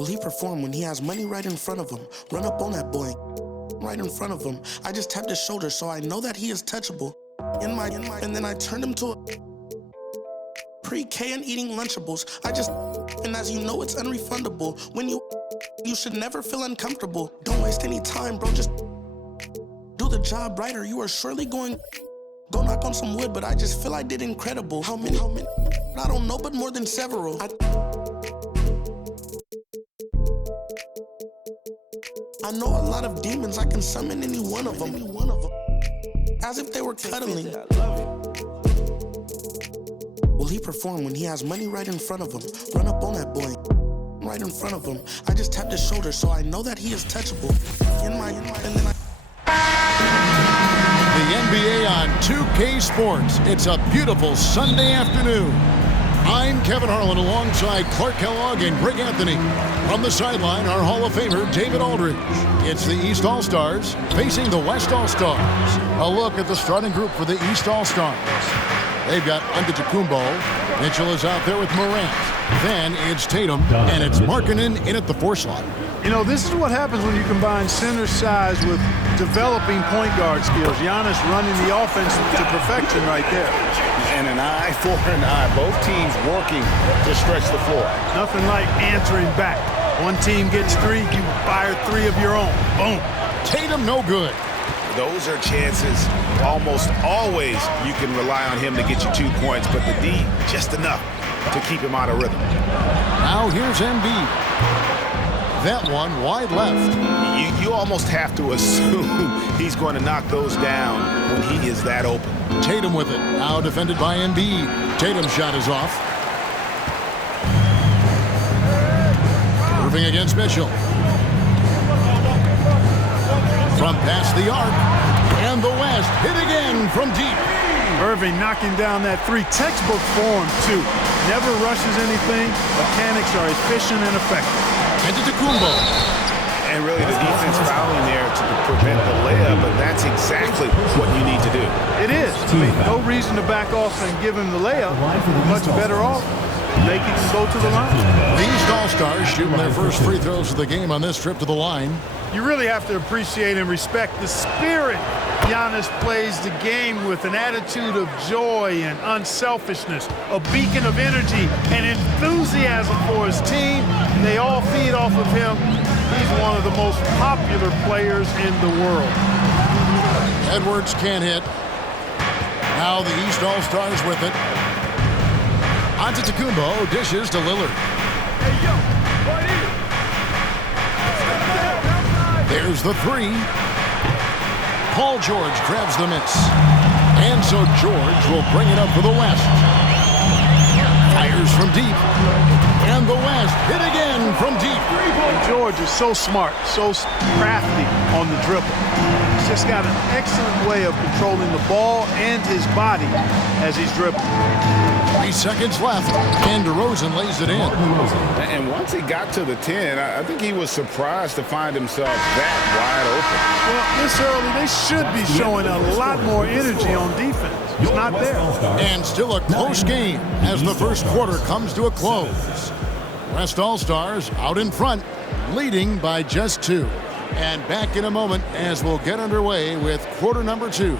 Will he perform when he has money right in front of him? Run up on that boy, right in front of him. I just tapped his shoulder, so I know that he is touchable. And then I turned him to a pre-K and eating Lunchables. And as you know, it's unrefundable. When you should never feel uncomfortable. Don't waste any time, bro. Just do the job right, or you are surely go knock on some wood. But I just feel I did incredible. How many? I don't know, but more than several. I know a lot of demons. I can summon any one of them. As if they were cuddling. Will he perform when he has money right in front of him? Run up on that boy, right in front of him. I just tapped his shoulder, so I know that he is touchable. And then The NBA on 2K Sports. It's a beautiful Sunday afternoon. I'm Kevin Harlan alongside Clark Kellogg and Greg Anthony. From the sideline, our Hall of Famer, David Aldridge. It's the East All-Stars facing the West All-Stars. A look at the starting group for the East All-Stars. They've got Antetokounmpo. Mitchell is out there with Morant. Then it's Tatum, and it's Markkanen in at the 4 slot. You know, this is what happens when you combine center size with developing point guard skills. Giannis running the offense to perfection right there. And an eye for an eye. Both teams working to stretch the floor. Nothing like answering back. One team gets 3, you fire 3 of your own. Boom. Tatum no good. Those are chances. Almost always you can rely on him to get you 2 points, but the D just enough to keep him out of rhythm. Now here's Embiid. That one wide left. You almost have to assume he's going to knock those down when he is that open. Tatum with it. Now defended by Embiid. Tatum's shot is off. Irving against Mitchell. From past the arc. And the West hit again from deep. Irving knocking down that 3. Textbook form, too. Never rushes anything. Mechanics are efficient and effective. Antetokounmpo. And really the defense fouling there to prevent the layup, but that's exactly what you need to do. It is. I mean, no reason to back off and give him the layup. Much better off making him go to the line. The East All-Stars shooting their first free throws of the game on this trip to the line. You really have to appreciate and respect the spirit Giannis plays the game with, an attitude of joy and unselfishness, a beacon of energy and enthusiasm for his team. They all feed off of him. He's one of the most popular players in the world. Edwards can't hit. Now the East All-Stars with it. Antetokounmpo dishes to Lillard. There's the 3. Paul George grabs the miss. And so George will bring it up for the West. Fires from deep. And the West hit again from deep. And George is so smart, so crafty on the dribble. He's just got an excellent way of controlling the ball and his body as he's dribbling. 3 seconds left, and DeRozan lays it in. And once he got to the 10, I think he was surprised to find himself that wide open. Well, this early, they should be showing a lot more energy on defense. It's not there. And still a close game as the first quarter comes to a close. West All-Stars out in front, leading by just 2. And back in a moment as we'll get underway with quarter number 2.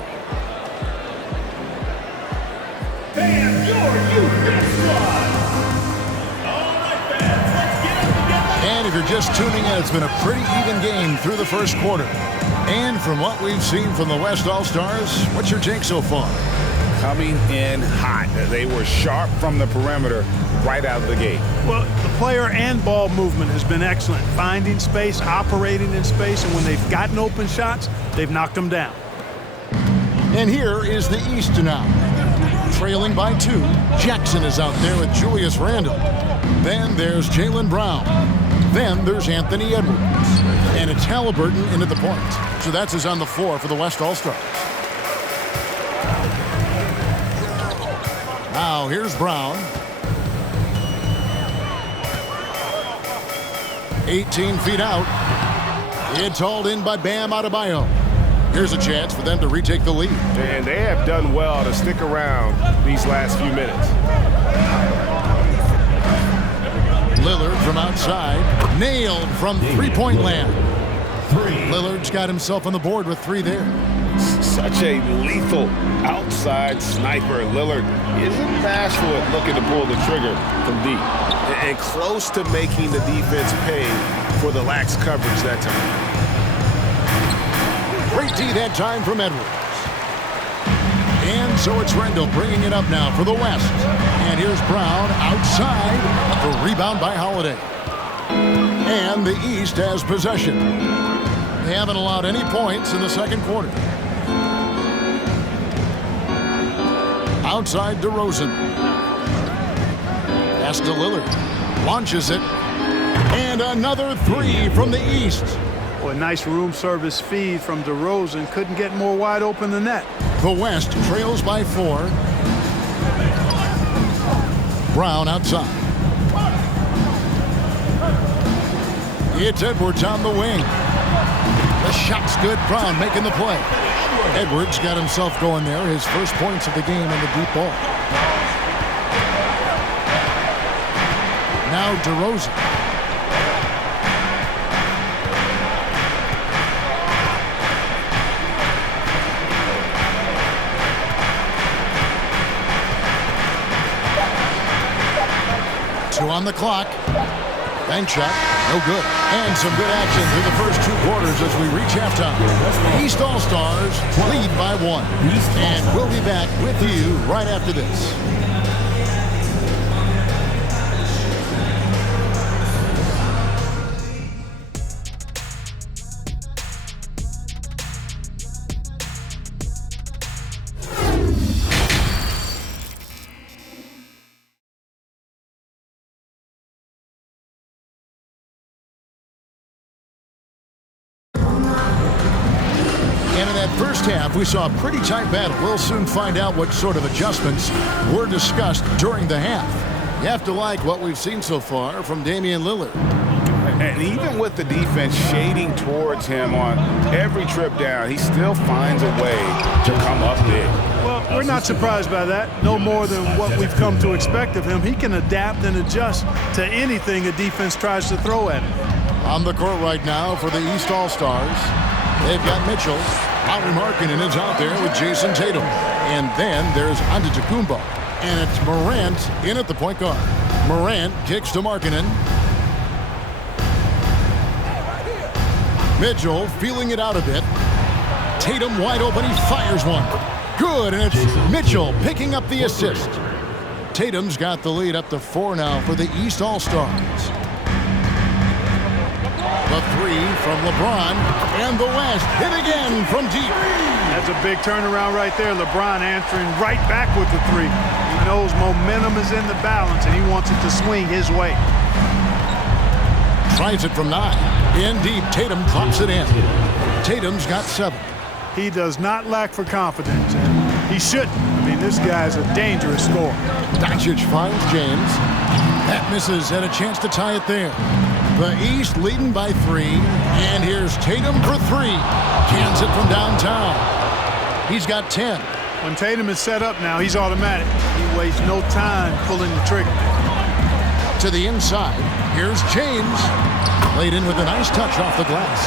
And if you're just tuning in, it's been a pretty even game through the first quarter. And from what we've seen from the West All-Stars, what's your take so far? Coming in hot. They were sharp from the perimeter right out of the gate. Well, the player and ball movement has been excellent. Finding space, operating in space, and when they've gotten open shots, they've knocked them down. And here is the East now. Trailing by 2, Jackson is out there with Julius Randle. Then there's Jaylen Brown. Then there's Anthony Edwards. And it's Halliburton into the point. So that's his on the floor for the West All-Stars. Now here's Brown. 18 feet out. It's hauled in by Bam Adebayo. Here's a chance for them to retake the lead. And they have done well to stick around these last few minutes. Lillard from outside. Nailed from three-point land. Lillard's got himself on the board with 3 there. Such a lethal outside sniper. Lillard isn't bashful at looking to pull the trigger from deep. And close to making the defense pay for the lax coverage that time. Great D that time from Edwards. And so it's Rendell bringing it up now for the West. And here's Brown outside. The rebound by Holiday. And the East has possession. They haven't allowed any points in the second quarter. Outside DeRozan. Pass to Lillard. Launches it. And another 3 from the East. Well, a nice room service feed from DeRozan. Couldn't get more wide open than that. The West trails by 4. Brown outside. It's Edwards on the wing. The shot's good. Brown making the play. Edwards got himself going there. His first points of the game on the deep ball. Now DeRozan. On the clock. Bank shot, no good. And some good action through the first 2 quarters as we reach halftime. East All-Stars lead by 1. And we'll be back with you right after this. First half, we saw a pretty tight battle. We'll soon find out what sort of adjustments were discussed during the half. You have to like what we've seen so far from Damian Lillard. And even with the defense shading towards him on every trip down, he still finds a way to come up big. Well, we're not surprised by that. No more than what we've come to expect of him. He can adapt and adjust to anything a defense tries to throw at him. On the court right now for the East All-Stars, they've got Mitchell. Lauri Markkanen is out there with Jason Tatum. And then there's Antetokounmpo. And it's Morant in at the point guard. Morant kicks to Markkanen. Mitchell feeling it out a bit. Tatum wide open. He fires one. Good. And it's Mitchell picking up the assist. Tatum's got the lead up to 4 now for the East All-Stars. The 3 from LeBron, and the West hit again from deep. That's a big turnaround right there. LeBron answering right back with the 3. He knows momentum is in the balance, and he wants it to swing his way. Tries it from 9. In deep, Tatum drops it in. Tatum's got 7. He does not lack for confidence, and he shouldn't. I mean, this guy's a dangerous scorer. Doncic finds James. That misses, had a chance to tie it there. The East leading by 3, and here's Tatum for 3. Cans it from downtown. He's got 10. When Tatum is set up now, he's automatic. He wastes no time pulling the trigger. To the inside, here's James. Laid in with a nice touch off the glass.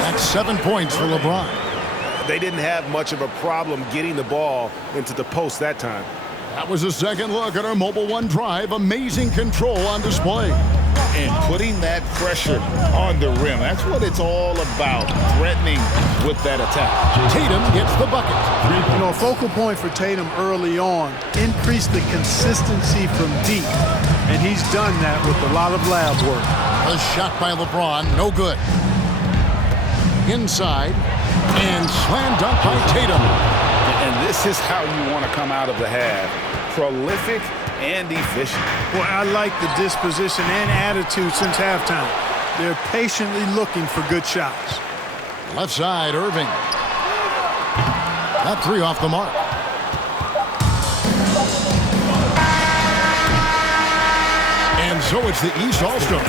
That's 7 points for LeBron. They didn't have much of a problem getting the ball into the post that time. That was a second look at our Mobile One drive. Amazing control on display. And putting that pressure on the rim. That's what it's all about, threatening with that attack. Tatum gets the bucket. You know, a focal point for Tatum early on, increase the consistency from deep. And he's done that with a lot of lab work. A shot by LeBron, no good. Inside, and slam dunk by Tatum. And this is how you want to come out of the half. Prolific and efficient. Well, I like the disposition and attitude since halftime. They're patiently looking for good shots. Left side, Irving. That 3 off the mark. And so it's the East All-Stars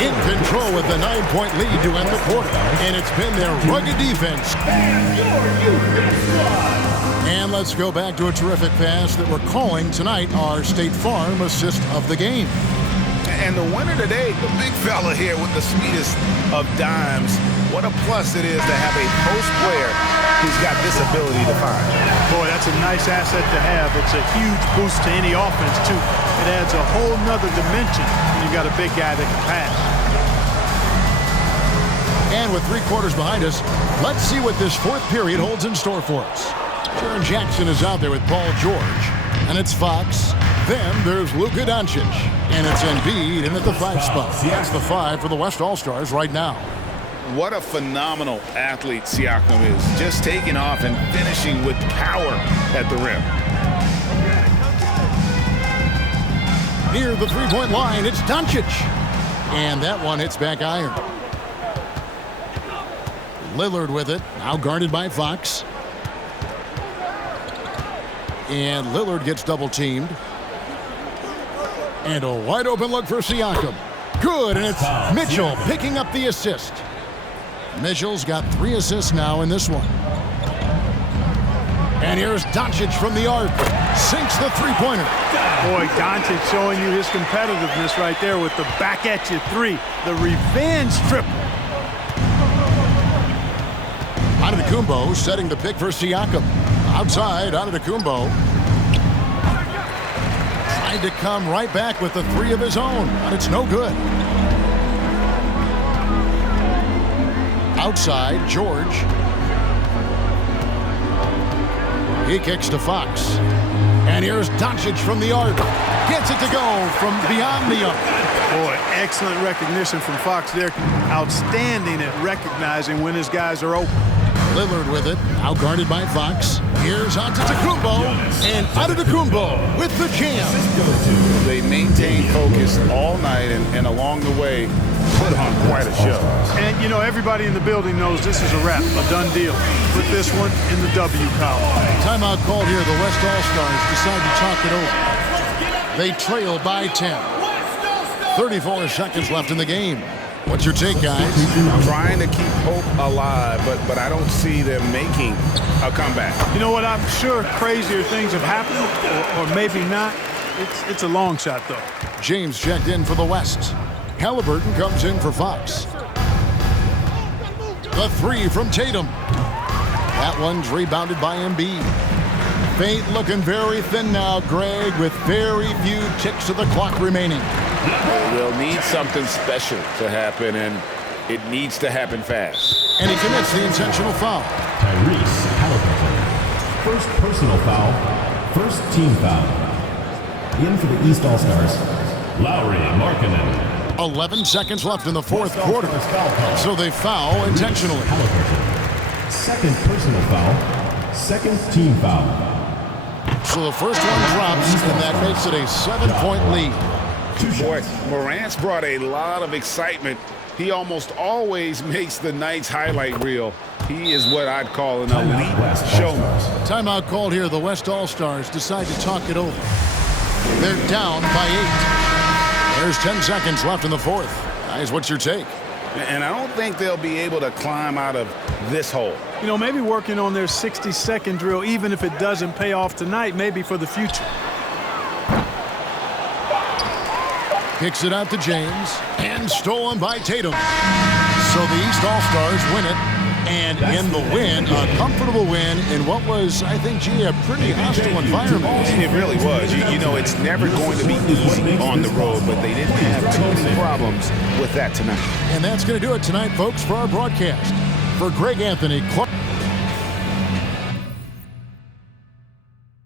in control with the 9-point lead to end the quarter. And it's been their rugged defense. And let's go back to a terrific pass that we're calling tonight our State Farm assist of the game. And the winner today, the big fella here with the sweetest of dimes. What a plus it is to have a post player who's got this ability to find. Boy, that's a nice asset to have. It's a huge boost to any offense, too. It adds a whole nother dimension when you got a big guy that can pass. And with 3 quarters behind us, let's see what this fourth period holds in store for us. Jaren Jackson is out there with Paul George, and it's Fox. Then there's Luka Doncic, and it's Embiid in at the 5 spot. That's the 5 for the West All-Stars right now. What a phenomenal athlete Siakam is, just taking off and finishing with power at the rim. Near the 3-point line, it's Doncic. And that one hits back iron. Lillard with it, now guarded by Fox. And Lillard gets double-teamed. And a wide-open look for Siakam. Good, and it's Mitchell picking up the assist. Mitchell's got 3 assists now in this one. And here's Doncic from the arc. Sinks the 3-pointer. Boy, Doncic showing you his competitiveness right there with the back-at-you 3. The revenge triple. Antetokounmpo setting the pick for Siakam. Outside, Antetokounmpo. Tried to come right back with the 3 of his own, but it's no good. Outside, George. He kicks to Fox. And here's Doncic from the arc. Gets it to go from beyond the arc. Boy, excellent recognition from Fox there. Outstanding at recognizing when his guys are open. Lillard with it, out guarded by Fox. Here's Antetokounmpo, and Antetokounmpo with the jam. They maintain focus all night and along the way put on quite a show. And, you know, everybody in the building knows this is a wrap, a done deal. Put this one in the W column. Timeout called here. The West All-Stars decide to talk it over. They trail by 10. 34 seconds left in the game. What's your take, guys? I'm trying to keep hope alive, but I don't see them making a comeback. You know what? I'm sure crazier things have happened, or maybe not. It's a long shot, though. James checked in for the West. Halliburton comes in for Fox. The 3 from Tatum. That one's rebounded by Embiid. Fate looking very thin now, Greg, with very few ticks of the clock remaining. They'll need something special to happen, and it needs to happen fast. And he commits the intentional foul. Tyrese Halliburton. First personal foul. First team foul. In for the East All-Stars, Lauri Markkanen. 11 seconds left in the fourth quarter. So they foul intentionally. Halliburton. Second personal foul. Second team foul. So the first one drops, and that makes it a 7-point lead. Boy, Morant's brought a lot of excitement. He almost always makes the night's highlight reel. He is what I'd call an elite showman. Timeout called here. The West All-Stars decide to talk it over. They're down by 8. There's 10 seconds left in the fourth. Guys, what's your take? And I don't think they'll be able to climb out of this hole. You know, maybe working on their 60-second drill, even if it doesn't pay off tonight, maybe for the future. Kicks it out to James, and stolen by Tatum. So the East All-Stars win it, and in the win, a comfortable win in what was, I think, a pretty hostile environment. It really was. You know, it's never going to be easy on the road, but they didn't have too many problems with that tonight. And that's going to do it tonight, folks, for our broadcast. For Greg Anthony, Clark